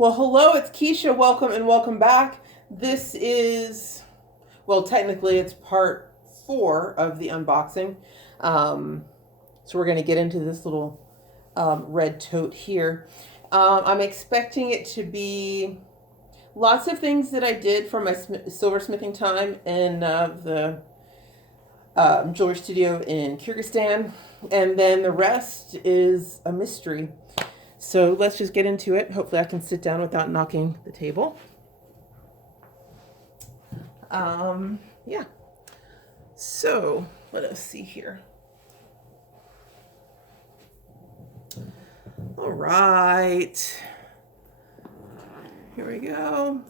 Well, hello, it's Kesha. Welcome and welcome back. This is, well, technically it's part 4 of the unboxing. So we're going to get into this little red tote here. I'm expecting it to be lots of things that I did from my silversmithing time in the jewelry studio in Kyrgyzstan. And then the rest is a mystery. So let's just get into it. Hopefully I can sit down without knocking the table. Yeah. So let us see here. All right. Here we go.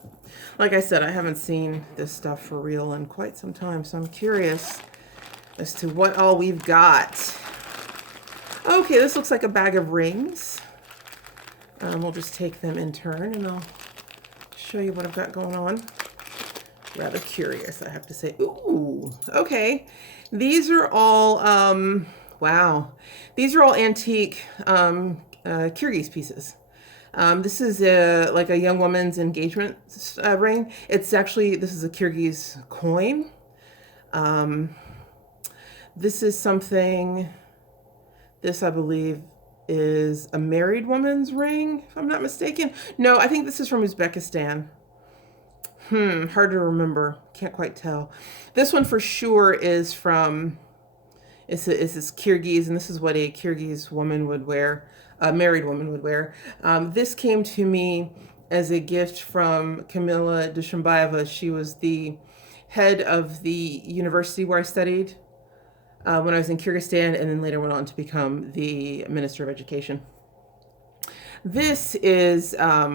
Like I said, I haven't seen this stuff for real in quite some time, so I'm curious as to what all we've got. Okay, this looks like a bag of rings. We'll just take them in turn and I'll show you what I've got going on. Rather curious, I have to say. Ooh, okay. These are all, wow. These are all antique Kyrgyz pieces. This is like a young woman's engagement ring. It's actually, this is a Kyrgyz coin. This is something, this I believe is a married woman's ring, if I'm not mistaken. No, I think this is from Uzbekistan. Hard to remember. Can't quite tell. This one for sure is from, is this Kyrgyz, and this is what a Kyrgyz woman would wear, a married woman would wear. This came to me as a gift from Kamila Dushanbayeva. She was the head of the university where I studied when I was in Kyrgyzstan, and then later went on to become the Minister of Education. This is, I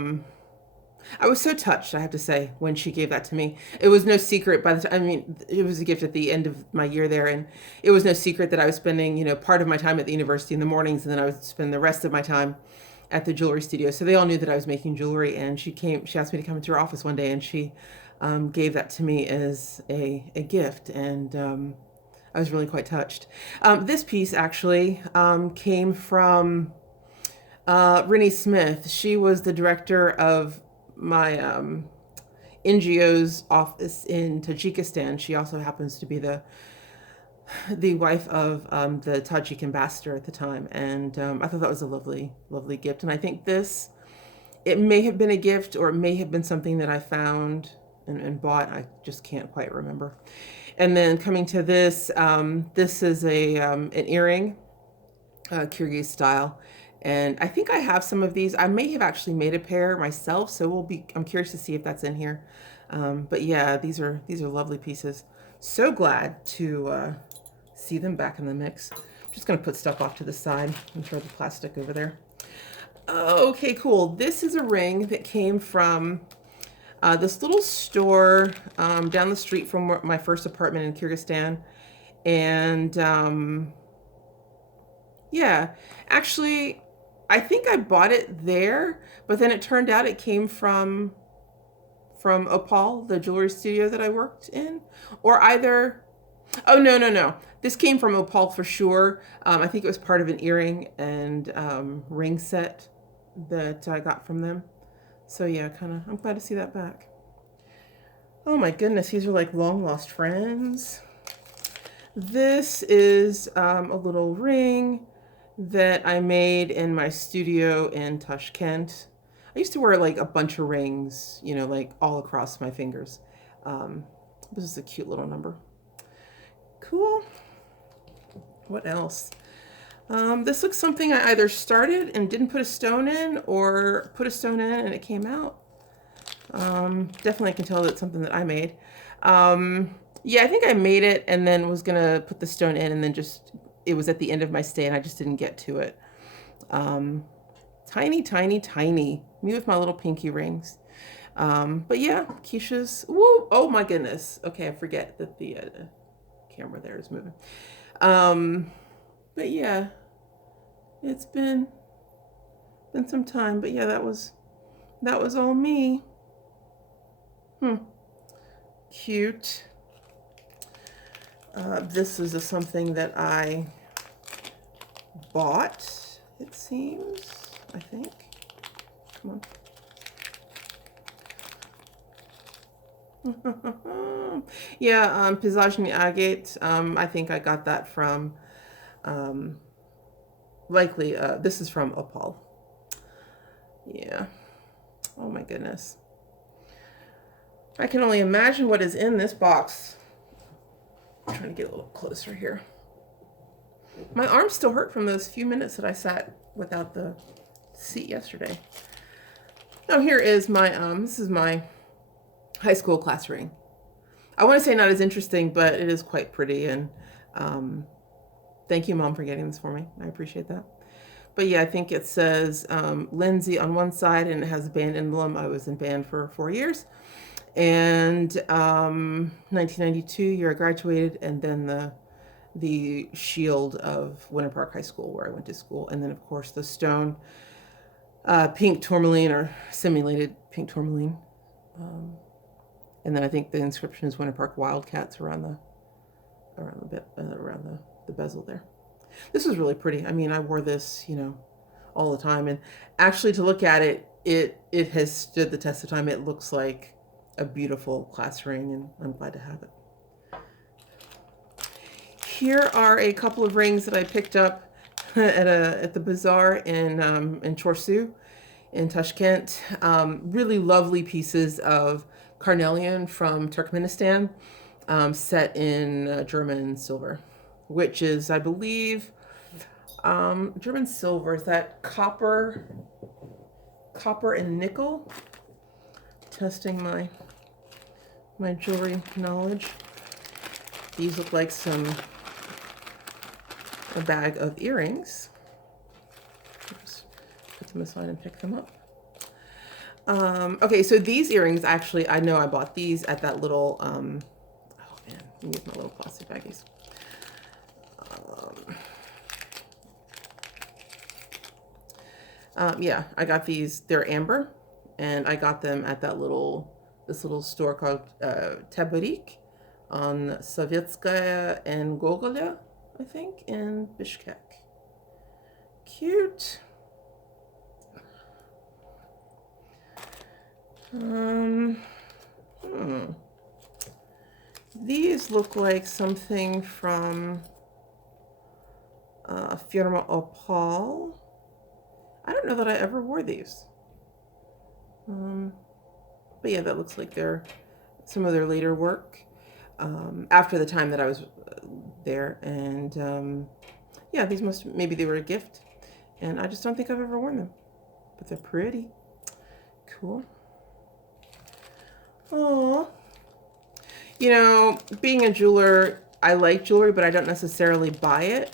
was so touched, I have to say, when she gave that to me. It was no secret by the time, I mean, it was a gift at the end of my year there, and it was no secret that I was spending, part of my time at the university in the mornings, and then I would spend the rest of my time at the jewelry studio. So they all knew that I was making jewelry, and she asked me to come into her office one day, and she gave that to me as a gift, and I was really quite touched. This piece actually came from Rennie Smith. She was the director of my NGO's office in Tajikistan. She also happens to be the wife of the Tajik ambassador at the time. And I thought that was a lovely, lovely gift. And I think this, it may have been a gift or it may have been something that I found and bought. I just can't quite remember. And then coming to this, this is an earring, Kyrgyz style. And I think I have some of these. I may have actually made a pair myself, so I'm curious to see if that's in here. But yeah, these are lovely pieces. So glad to see them back in the mix. I'm just gonna put stuff off to the side and throw the plastic over there. Okay, cool. This is a ring that came from this little store down the street from my first apartment in Kyrgyzstan. And yeah, actually, I think I bought it there, but then it turned out it came from Opal, the jewelry studio that I worked in, or either, oh, no. This came from Opal for sure. I think it was part of an earring and ring set that I got from them. So yeah, I'm glad to see that back. Oh my goodness, these are like long lost friends. This is a little ring that I made in my studio in Tashkent. I used to wear like a bunch of rings, like all across my fingers. This is a cute little number. Cool. What else? This looks something I either started and didn't put a stone in, or put a stone in and it came out. Definitely I can tell that's something that I made. Yeah, I think I made it and then was gonna put the stone in, and then it was at the end of my stay and I just didn't get to it. Tiny, tiny, tiny. Me with my little pinky rings. But yeah, Kesha's, woo, oh my goodness. Okay, I forget that the camera there is moving. But yeah, it's been some time, but yeah, that was all me. Cute. This is something that I bought, it seems, I think. Come on. Yeah, Pisajny Agate. I think I got that from, likely, this is from Opal. Yeah. Oh my goodness. I can only imagine what is in this box. I'm trying to get a little closer here. My arms still hurt from those few minutes that I sat without the seat yesterday. Now here is my, this is my high school class ring. I want to say not as interesting, but it is quite pretty. And thank you, Mom, for getting this for me. I appreciate that. But yeah, I think it says Lindsay on one side, and it has a band emblem. I was in band for 4 years. And 1992, year I graduated, and then the shield of Winter Park High School, where I went to school. And then, of course, the stone, pink tourmaline, or simulated pink tourmaline. And then I think the inscription is Winter Park Wildcats around the bezel there. This was really pretty. I mean, I wore this, you know, all the time. And actually, to look at it, it has stood the test of time. It looks like a beautiful class ring, and I'm glad to have it. Here are a couple of rings that I picked up at the bazaar in Chorsu in Tashkent. Really lovely pieces of carnelian from Turkmenistan, set in German silver, which is, I believe, German silver. Is that copper and nickel? Testing my jewelry knowledge. These look like a bag of earrings. Just put them aside and pick them up. Okay, so these earrings, actually, I know I bought these at that little, oh man, let me use my little plastic baggies. Yeah, I got these, they're amber, and I got them at that this little store called Tabarik on Sovetskaya and Gogolia, I think, in Bishkek. Cute. These look like something from Firma Opal. I don't know that I ever wore these. But yeah, that looks like they're some of their later work after the time that I was there. And yeah, these maybe they were a gift. And I just don't think I've ever worn them. But they're pretty. Cool. Oh, you know, being a jeweler, I like jewelry, but I don't necessarily buy it.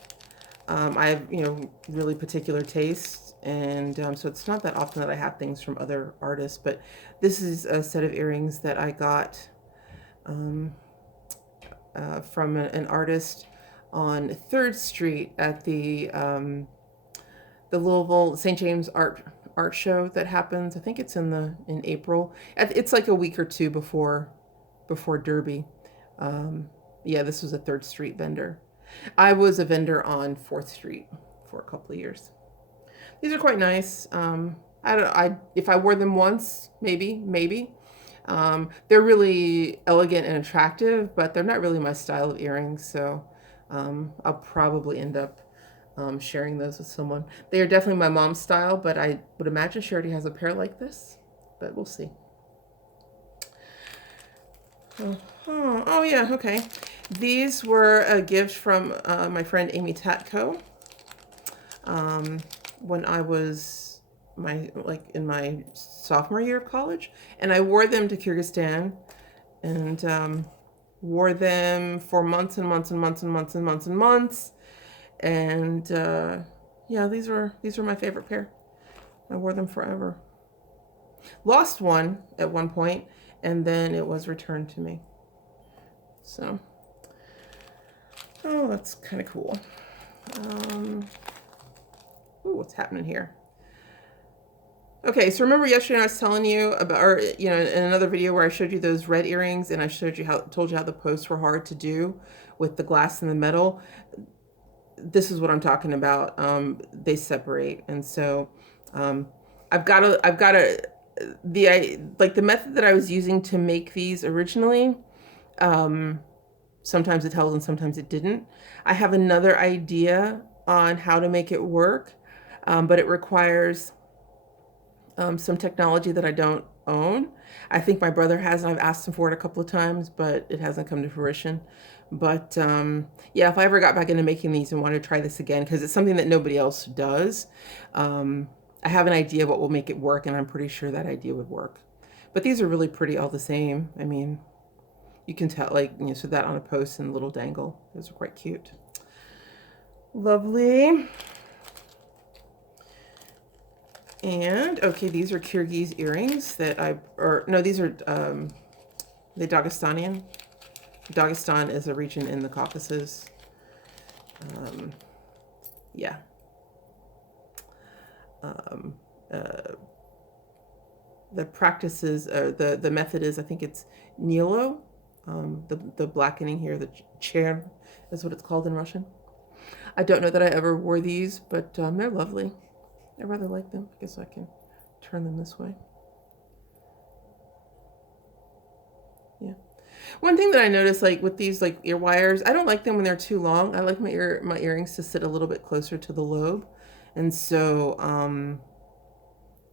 I have, you know, really particular tastes, and so it's not that often that I have things from other artists. But this is a set of earrings that I got from an artist on 3rd Street at the Louisville St. James art show that happens. I think it's in April. It's like a week or two before Derby. Yeah, this was a 3rd Street vendor. I was a vendor on 4th Street for a couple of years. These are quite nice. If I wore them once, maybe. They're really elegant and attractive, but they're not really my style of earrings. So I'll probably end up sharing those with someone. They are definitely my mom's style, but I would imagine she already has a pair like this, but we'll see. Oh yeah, okay. These were a gift from my friend Amy Tatko when I was in my sophomore year of college, and I wore them to Kyrgyzstan, and wore them for months and months and months and months and months and months. And yeah, these were my favorite pair. I wore them forever. Lost one at one point, and then it was returned to me. So, oh, that's kind of cool. Ooh, what's happening here? Okay, so remember yesterday I was telling you about, or you know, in another video where I showed you those red earrings, and I told you how the posts were hard to do with the glass and the metal. This is what I'm talking about. They separate, and so I've got a like the method that I was using to make these originally, sometimes it held and sometimes it didn't. I have another idea on how to make it work, but it requires some technology that I don't own. I think my brother has, and I've asked him for it a couple of times, but it hasn't come to fruition. But yeah, if I ever got back into making these and want to try this again, because it's something that nobody else does, I have an idea what will make it work, and I'm pretty sure that idea would work. But these are really pretty all the same. I mean, you can tell, like, you know, so that on a post and a little dangle. Those are quite cute. Lovely. And, okay, these are Kyrgyz earrings that these are the Dagestanian. Dagestan is a region in the Caucasus. Yeah. The practices, the method is, I think it's Nilo. The blackening here, the cher is what it's called in Russian. I don't know that I ever wore these, but they're lovely. I rather like them. I guess I can turn them this way. Yeah. One thing that I noticed, like with these like ear wires, I don't like them when they're too long. I like my earrings to sit a little bit closer to the lobe. And so,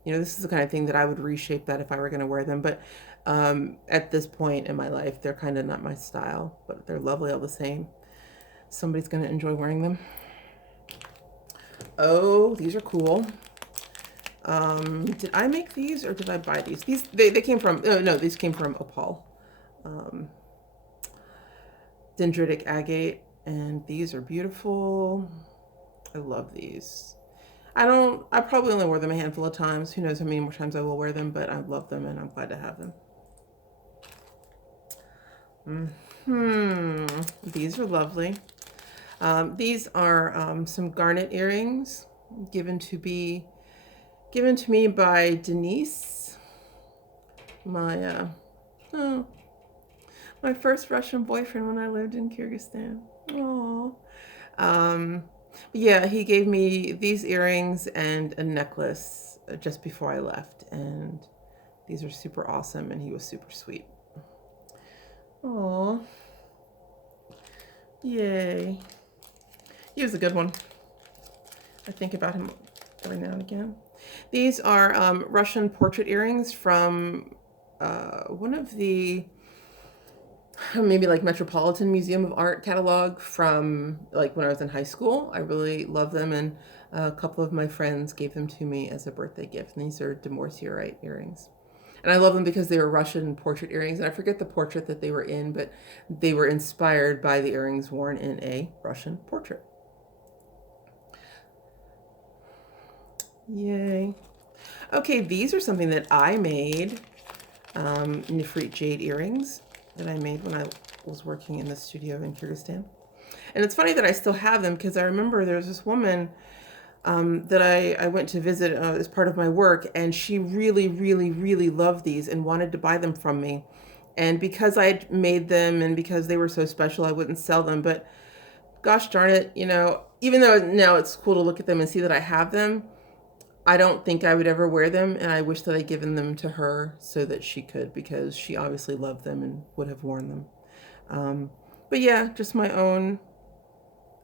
you know, this is the kind of thing that I would reshape that if I were going to wear them. But at this point in my life, they're kind of not my style, but they're lovely all the same. Somebody's going to enjoy wearing them. Oh, these are cool. Did I make these or did I buy these? They came from, no, these came from Opal. Dendritic agate, and these are beautiful. I love these. I probably only wore them a handful of times. Who knows how many more times I will wear them, but I love them and I'm glad to have them. These are lovely. These are some garnet earrings given to me by Denise, my first Russian boyfriend when I lived in Kyrgyzstan. Aww. Yeah, he gave me these earrings and a necklace just before I left, and these are super awesome, and he was super sweet. Aww. Yay. He was a good one. I think about him every now and again. These are Russian portrait earrings from one of the maybe like Metropolitan Museum of Art catalog from like when I was in high school. I really love them, and a couple of my friends gave them to me as a birthday gift. And these are Demortierite earrings. And I love them because they were Russian portrait earrings. And I forget the portrait that they were in, but they were inspired by the earrings worn in a Russian portrait. Yay. Okay, these are something that I made. Nefrik Jade earrings that I made when I was working in the studio in Kyrgyzstan. And it's funny that I still have them because I remember there was this woman that I went to visit as part of my work, and she really, really, really loved these and wanted to buy them from me. And because I had made them and because they were so special, I wouldn't sell them. But gosh darn it, you know, even though now it's cool to look at them and see that I have them, I don't think I would ever wear them, and I wish that I'd given them to her so that she could, because she obviously loved them and would have worn them. But yeah, just my own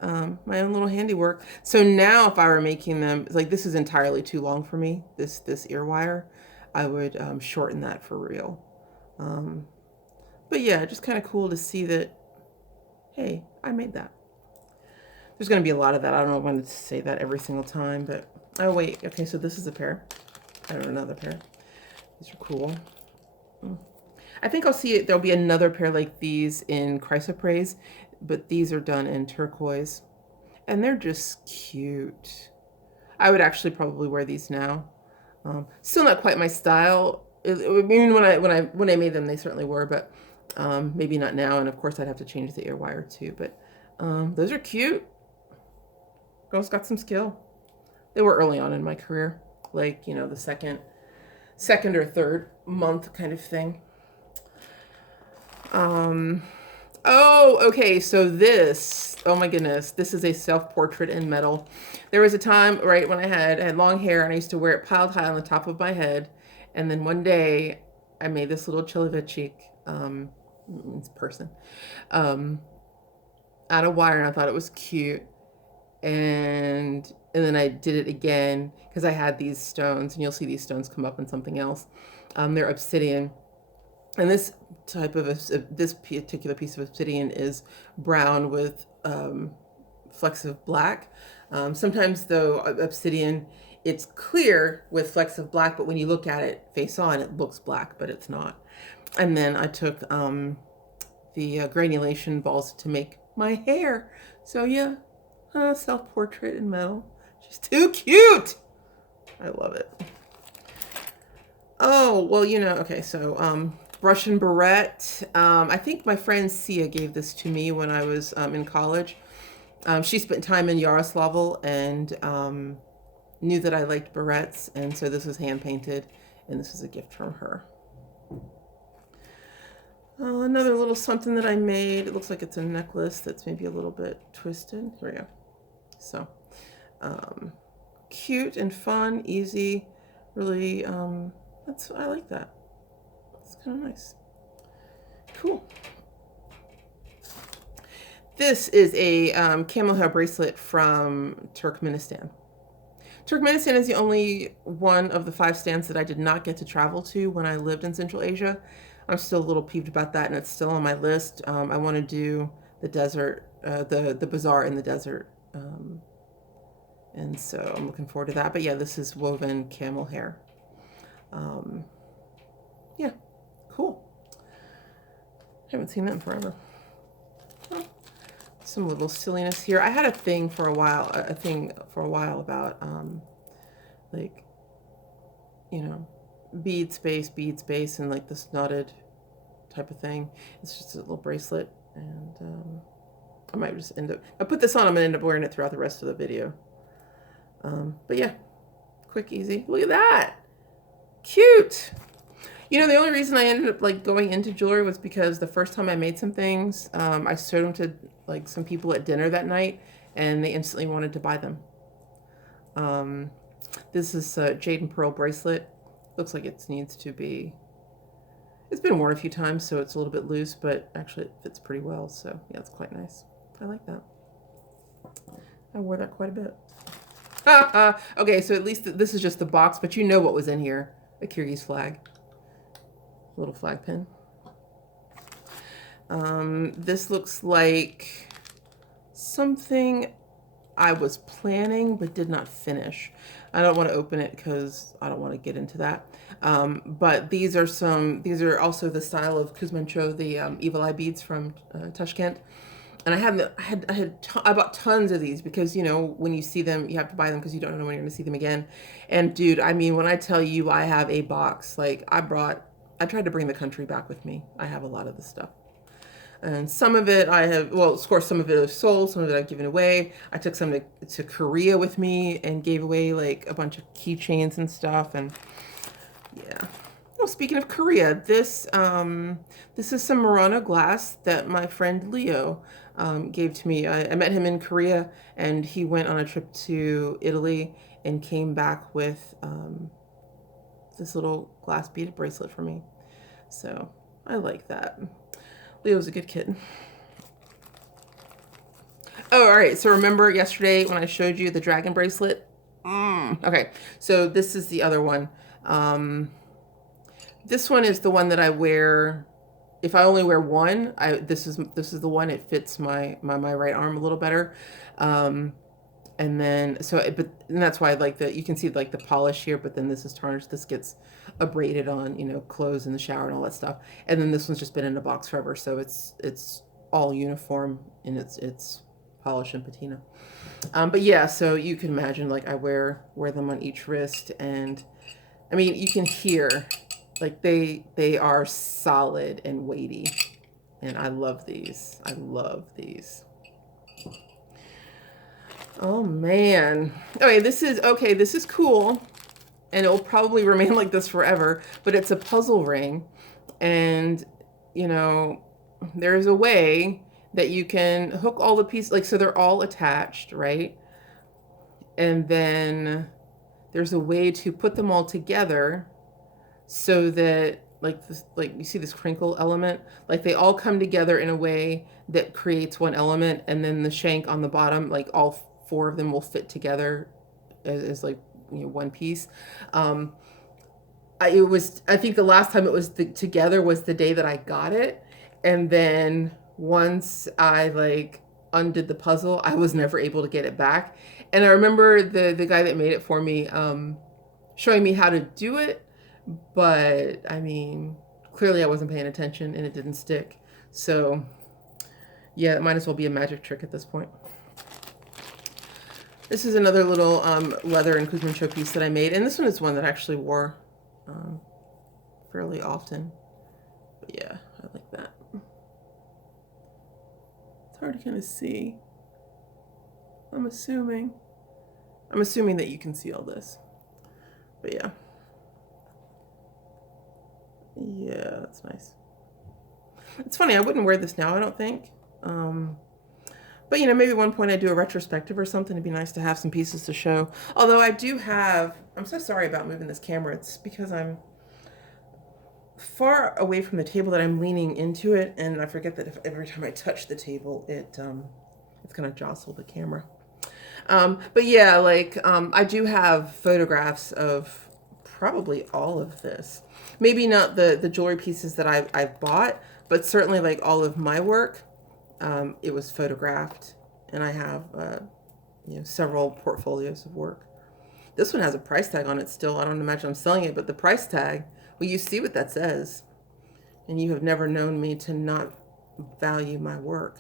little handiwork. So now if I were making them, like this is entirely too long for me, this ear wire, I would shorten that for real. But yeah, just kind of cool to see that, hey, I made that. There's going to be a lot of that. I don't know if I want to say that every single time, but oh wait, okay, so this is a pair. I don't know, another pair. These are cool. I think I'll see it. There'll be another pair like these in chrysoprase, but these are done in turquoise, and they're just cute. I would actually probably wear these now. Still not quite my style. I mean, when I made them, they certainly were, but maybe not now. And of course, I'd have to change the ear wire too. But those are cute. Girl's got some skill. They were early on in my career, like, you know, the second or third month kind of thing. Oh, okay, so this, oh my goodness, this is a self-portrait in metal. There was a time, right, when I had long hair and I used to wear it piled high on the top of my head, And then one day I made this little человечек, it's person, out of wire, and I thought it was cute. And then I did it again because I had these stones, and you'll see these stones come up in something else. They're obsidian. And this this particular piece of obsidian is brown with flecks of black. Sometimes though, obsidian, it's clear with flecks of black, but when you look at it face on, it looks black, but it's not. And then I took the granulation balls to make my hair. So yeah, self-portrait in metal. She's too cute. I love it. Oh, well, you know, okay, so Russian barrette. I think my friend Sia gave this to me when I was in college. She spent time in Yaroslavl and knew that I liked barrettes, and so this was hand painted, and this is a gift from her. Another little something that I made. It looks like it's a necklace that's maybe a little bit twisted. Here we go. So cute and fun, easy, really. I like that. It's kind of nice. Cool. This is a camouflage bracelet from Turkmenistan. Turkmenistan is the only one of the 5 stands that I did not get to travel to when I lived in Central Asia. I'm still a little peeved about that, and it's still on my list. I want to do the desert, the bazaar in the desert, and so I'm looking forward to that. But yeah, this is woven camel hair. Yeah, cool. Haven't seen that in forever. Oh, some little silliness here. I had a thing for a while, about like, you know, bead space, and like this knotted type of thing. It's just a little bracelet, and I might just end up, I put this on, I'm gonna end up wearing it throughout the rest of the video. But yeah, quick, easy. Look at that. Cute. You know, the only reason I ended up like going into jewelry was because the first time I made some things, I showed them to like some people at dinner that night, and they instantly wanted to buy them. This is a Jade and Pearl bracelet. Looks like it needs to be, it's been worn a few times, so it's a little bit loose, but actually it fits pretty well. So yeah, it's quite nice. I like that. I wore that quite a bit. Okay, so at least this is just the box, but you know what was in here. A Kyrgyz flag. Little flag pin. This looks like something I was planning but did not finish. I don't want to open it because I don't want to get into that. But these are also the style of Kuzmancho, the evil eye beads from Tashkent. And I bought tons of these because, you know, when you see them, you have to buy them because you don't know when you're going to see them again. And dude, I mean, when I tell you I have a box, like I tried to bring the country back with me. I have a lot of this stuff. And some of it I have, well, of course, some of it is sold, some of it I've given away. I took some to Korea with me and gave away like a bunch of keychains and stuff. And yeah. Oh, speaking of Korea, this is some Murano glass that my friend Leo gave to me. I met him in Korea, and he went on a trip to Italy and came back with this little glass beaded bracelet for me. So I like that. Leo's a good kid. Oh, all right. So remember yesterday when I showed you the dragon bracelet? Okay. So this is the other one. This one is the one that I wear. If I only wear one, this is the one. It fits my right arm a little better. And then and that's why I like you can see like the polish here, but then this is tarnished. This gets abraded on, you know, clothes in the shower and all that stuff. And then this one's just been in a box forever, so it's all uniform in its polish and patina. But yeah, so you can imagine like I wear them on each wrist, and I mean you can hear like they are solid and weighty, and I love these. I love these. Oh man. Okay, this is cool, and it'll probably remain like this forever, but it's a puzzle ring, and you know, there's a way that you can hook all the pieces, like, so they're all attached, right? And then there's a way to put them all together so that like this, like you see this crinkle element, like they all come together in a way that creates one element, and then the shank on the bottom, like all four of them will fit together as like, you know, one piece. Um, I think the last time it was together was the day that I got it, and then once I like undid the puzzle, I was never able to get it back. And I remember the guy that made it for me showing me how to do it, but I mean, clearly I wasn't paying attention and it didn't stick. So yeah, it might as well be a magic trick at this point. This is another little leather and Kuzmin showpiece that I made, and this one is one that I actually wore fairly often. But yeah, I like that. It's hard to kind of see. I'm assuming that you can see all this. But yeah. Yeah, that's nice. It's funny, I wouldn't wear this now, I don't think. But you know, maybe at one point I do a retrospective or something. It'd be nice to have some pieces to show. Although I do have, I'm so sorry about moving this camera. It's because I'm far away from the table that I'm leaning into it, and I forget that if every time I touch the table, it's gonna jostle the camera. But yeah, like I do have photographs of probably all of this. Maybe not the jewelry pieces that I've bought, but certainly like all of my work. It was photographed, and I have you know, several portfolios of work. This one has a price tag on it still. I don't imagine I'm selling it, but the price tag, well, you see what that says. And you have never known me to not value my work.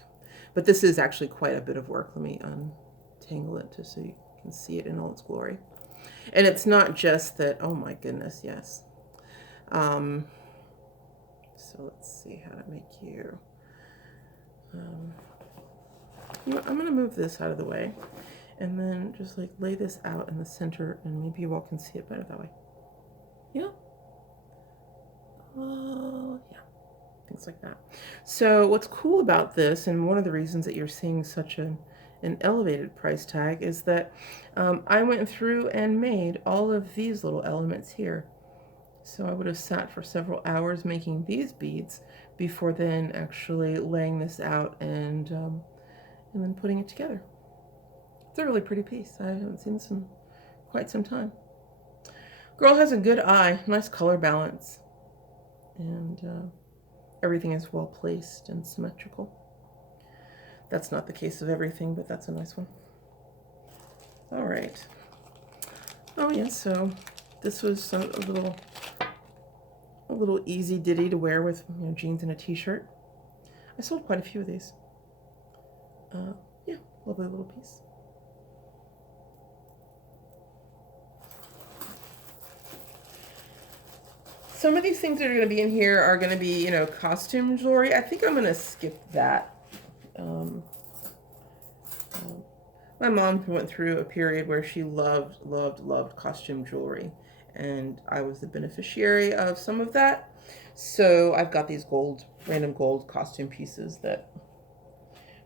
But this is actually quite a bit of work. Let me untangle it just so you can see it in all its glory. And it's not just that, oh my goodness, yes. So let's see how to make you. You know, I'm going to move this out of the way and then just like lay this out in the center, and maybe you all can see it better that way. Yeah. Yeah. Things like that. So what's cool about this, and one of the reasons that you're seeing such an elevated price tag, is that I went through and made all of these little elements here. So I would have sat for several hours making these beads before then actually laying this out and then putting it together. It's a really pretty piece. I haven't seen this in quite some time. Girl has a good eye, nice color balance, and everything is well placed and symmetrical. That's not the case of everything, but that's a nice one. All right. Oh yeah, so this was a little easy ditty to wear with, you know, jeans and a t-shirt. I sold quite a few of these. Yeah, lovely little piece. Some of these things that are going to be in here are going to be, you know, costume jewelry. I think I'm going to skip that. My mom went through a period where she loved costume jewelry, and I was the beneficiary of some of that. So I've got these random gold costume pieces that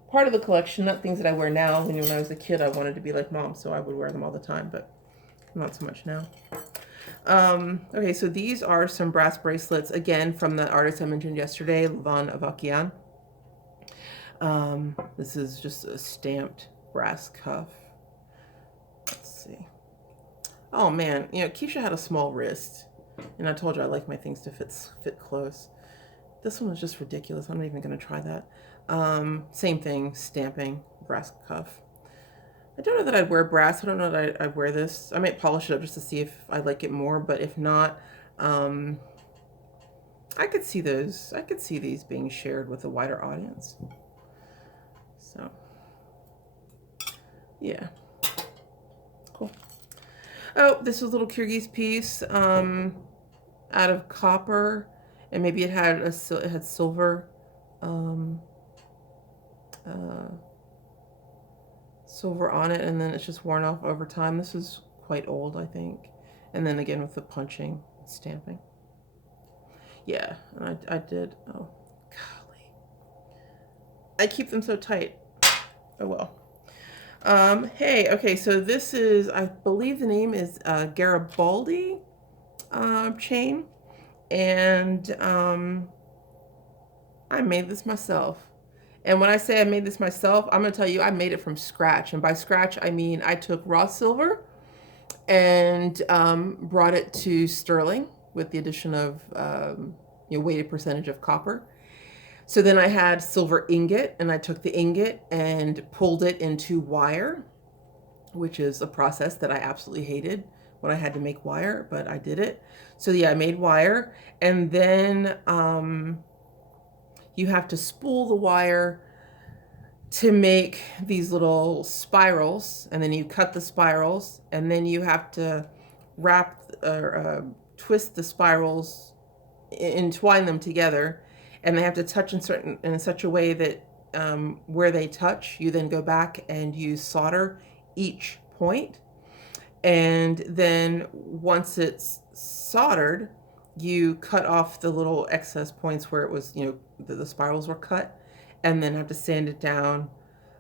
part of the collection, not things that I wear now. When I was a kid, I wanted to be like mom, so I would wear them all the time, but not so much now. Okay, so these are some brass bracelets, again, from the artist I mentioned yesterday, Levan Avakian. This is just a stamped brass cuff. Let's see. Oh man, you know, Kesha had a small wrist, and I told you I like my things to fit close. This one was just ridiculous. I'm not even going to try that. Same thing, stamping, brass cuff. I don't know that I'd wear brass. I don't know that I'd wear this. I might polish it up just to see if I like it more, but if not, I could see those. I could see these being shared with a wider audience. So, yeah. Cool. Oh, this was a little Kyrgyz piece out of copper, and maybe it had silver. Silver on it, and then it's just worn off over time. This is quite old, I think. And then again with the punching, stamping. Yeah, and I did. Oh, golly. I keep them so tight. Oh well. Hey, okay, so this is, I believe the name is Garibaldi chain. And I made this myself. And when I say I made this myself, I'm going to tell you I made it from scratch. And by scratch, I mean I took raw silver and brought it to sterling with the addition of weighted percentage of copper. So then I had silver ingot, and I took the ingot and pulled it into wire, which is a process that I absolutely hated when I had to make wire, but I did it. So yeah, I made wire, and then you have to spool the wire to make these little spirals, and then you cut the spirals, and then you have to wrap or twist the spirals, entwine them together, and they have to touch in such a way that where they touch, you then go back and you solder each point. And then once it's soldered, you cut off the little excess points where it was, the spirals were cut, and then have to sand it down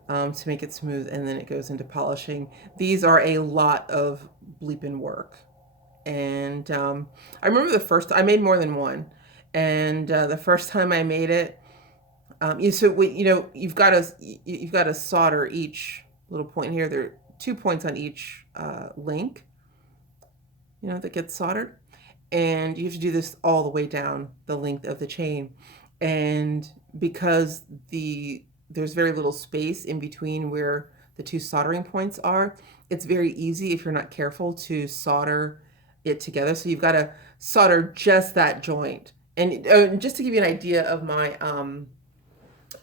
to make it smooth, and then it goes into polishing. These are a lot of bleeping work. And I remember I made more than one. And the first time I made it, you've got to solder each little point here. There are 2 points on each link, that gets soldered. And you have to do this all the way down the length of the chain. And because there's very little space in between where the 2 soldering points are, it's very easy, if you're not careful, to solder it together. So you've got to solder just that joint. And just to give you an idea of my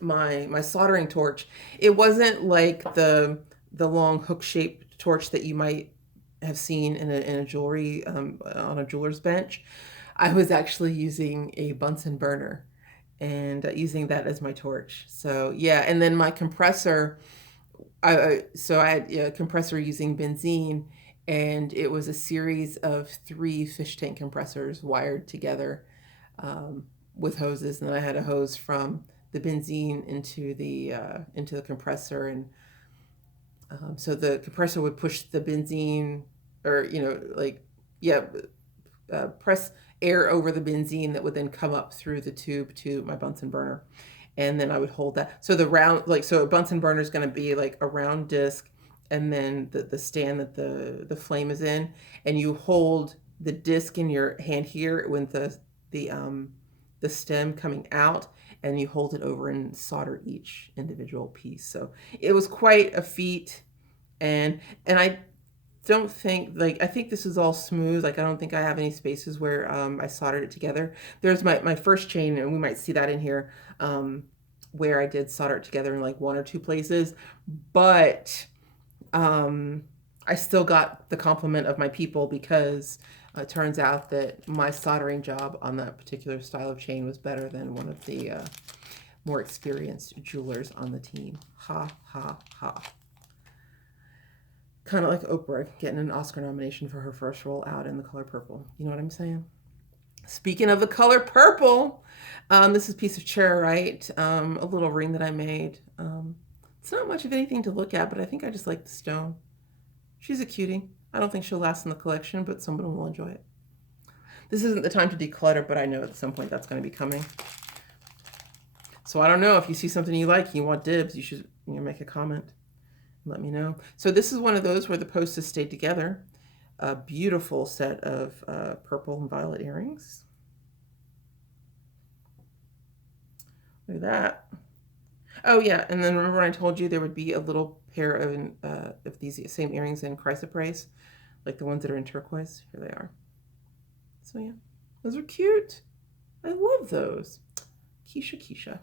my soldering torch, it wasn't like the long hook-shaped torch that you might have seen in a jewelry on a jeweler's bench. I was actually using a Bunsen burner and using that as my torch. So yeah, and then my compressor, I had a compressor using benzene, and it was a series of 3 fish tank compressors wired together with hoses. And then I had a hose from the benzene into the compressor, and so the compressor would push the benzene, or press air over the benzene that would then come up through the tube to my Bunsen burner. And then I would hold that. So so a Bunsen burner is going to be like a round disc, and then the stand that the flame is in, and you hold the disc in your hand here with the stem coming out, and you hold it over and solder each individual piece. So it was quite a feat, and I don't think, I think this is all smooth. I don't think I have any spaces where I soldered it together. There's my first chain, and we might see that in here, where I did solder it together in 1 or 2 places, but I still got the compliment of my people, because it turns out that my soldering job on that particular style of chain was better than one of the more experienced jewelers on the team. Ha, ha, ha. Kind of like Oprah getting an Oscar nomination for her first role out in the color purple. You know what I'm saying? Speaking of the color purple, this is a piece of charoite, a little ring that I made. It's not much of anything to look at, but I think I just like the stone. She's a cutie. I don't think she'll last in the collection, but someone will enjoy it. This isn't the time to declutter, but I know at some point that's going to be coming. So I don't know, if you see something you like, you want dibs, you should make a comment. Let me know. So this is one of those where the posts stayed together. A beautiful set of purple and violet earrings. Look at that. Oh yeah, and then remember when I told you there would be a little pair of these same earrings in chrysoprase, like the ones that are in turquoise? Here they are. So yeah, those are cute. I love those. Kesha.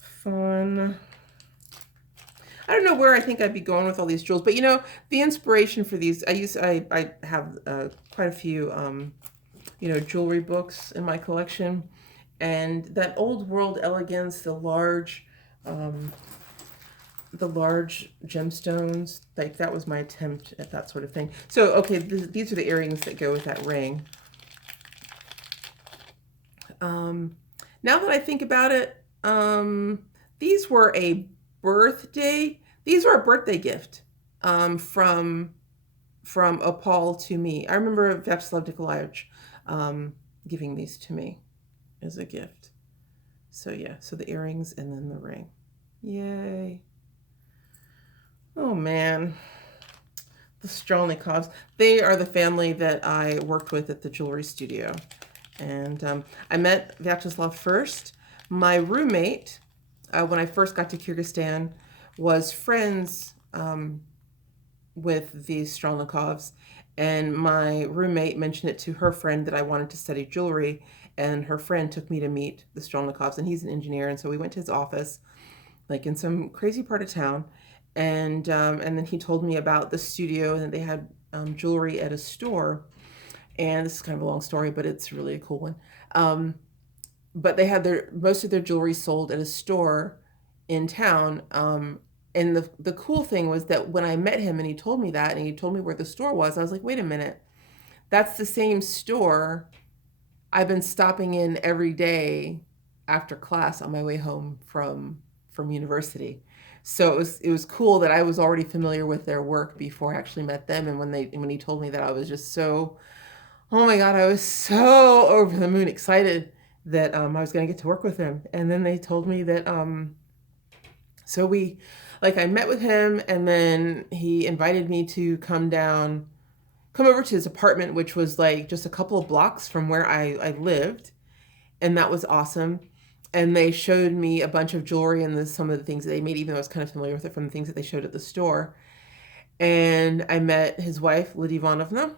Fun. I don't know where I think I'd be going with all these jewels, but the inspiration for these, I have quite a few, jewelry books in my collection, and that old world elegance, the large gemstones, that was my attempt at that sort of thing. So, okay, these are the earrings that go with that ring. Now that I think about it, these were a birthday gift from Opal to me. I remember Vyacheslav Nikolaevich giving these to me as a gift. So yeah, so the earrings and then the ring. Yay. Oh man. The Strelnikovs. They are the family that I worked with at the jewelry studio. And I met Vyacheslav first. My roommate, when I first got to Kyrgyzstan, was friends with the Strelnikovs. And my roommate mentioned it to her friend that I wanted to study jewelry. And her friend took me to meet the Strelnikovs. And he's an engineer. And so we went to his office, like in some crazy part of town. And then he told me about the studio and that they had jewelry at a store. And this is kind of a long story, but it's really a cool one. But they had most of their jewelry sold at a store in town. And the cool thing was that when I met him and he told me that and he told me where the store was, I was like, wait a minute, that's the same store I've been stopping in every day after class on my way home from university. So it was cool that I was already familiar with their work before I actually met them. And when he told me that, I was just so, oh my God, I was so over the moon excited that I was going to get to work with him. And then they told me that, so I met with him, and then he invited me to come over to his apartment, which was like just a couple of blocks from where I lived. And that was awesome. And they showed me a bunch of jewelry and some of the things that they made, even though I was kind of familiar with it from the things that they showed at the store. And I met his wife, Lydia Ivanovna,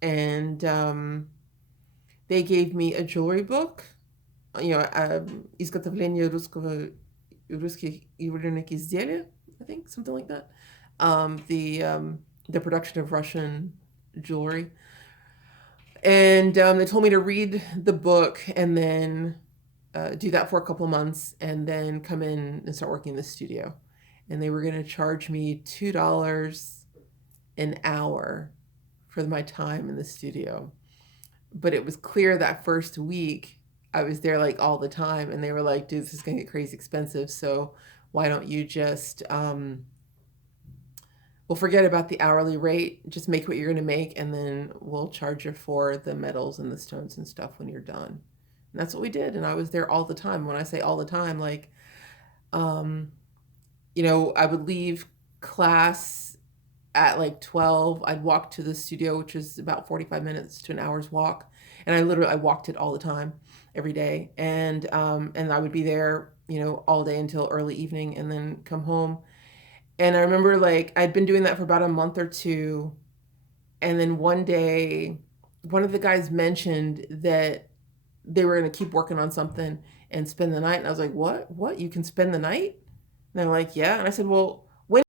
and they gave me a jewelry book, изготовление русских ювелирных изделий, I think, something like that. The production of Russian jewelry. And they told me to read the book and then do that for a couple months and then come in and start working in the studio. And they were going to charge me $2 an hour for my time in the studio. But it was clear that first week I was there like all the time, and they were like, dude, this is going to get crazy expensive. So why don't you just, we'll forget about the hourly rate, just make what you're going to make, and then we'll charge you for the metals and the stones and stuff when you're done. And that's what we did. And I was there all the time. When I say all the time, like, I would leave class at like 12. I'd walk to the studio, which is about 45 minutes to an hour's walk. And I walked it all the time, every day. And I would be there, all day until early evening and then come home. And I remember I'd been doing that for about a month or two. And then one day, one of the guys mentioned that they were going to keep working on something and spend the night. And I was like, what? You can spend the night? And they're like, yeah. And I said, well,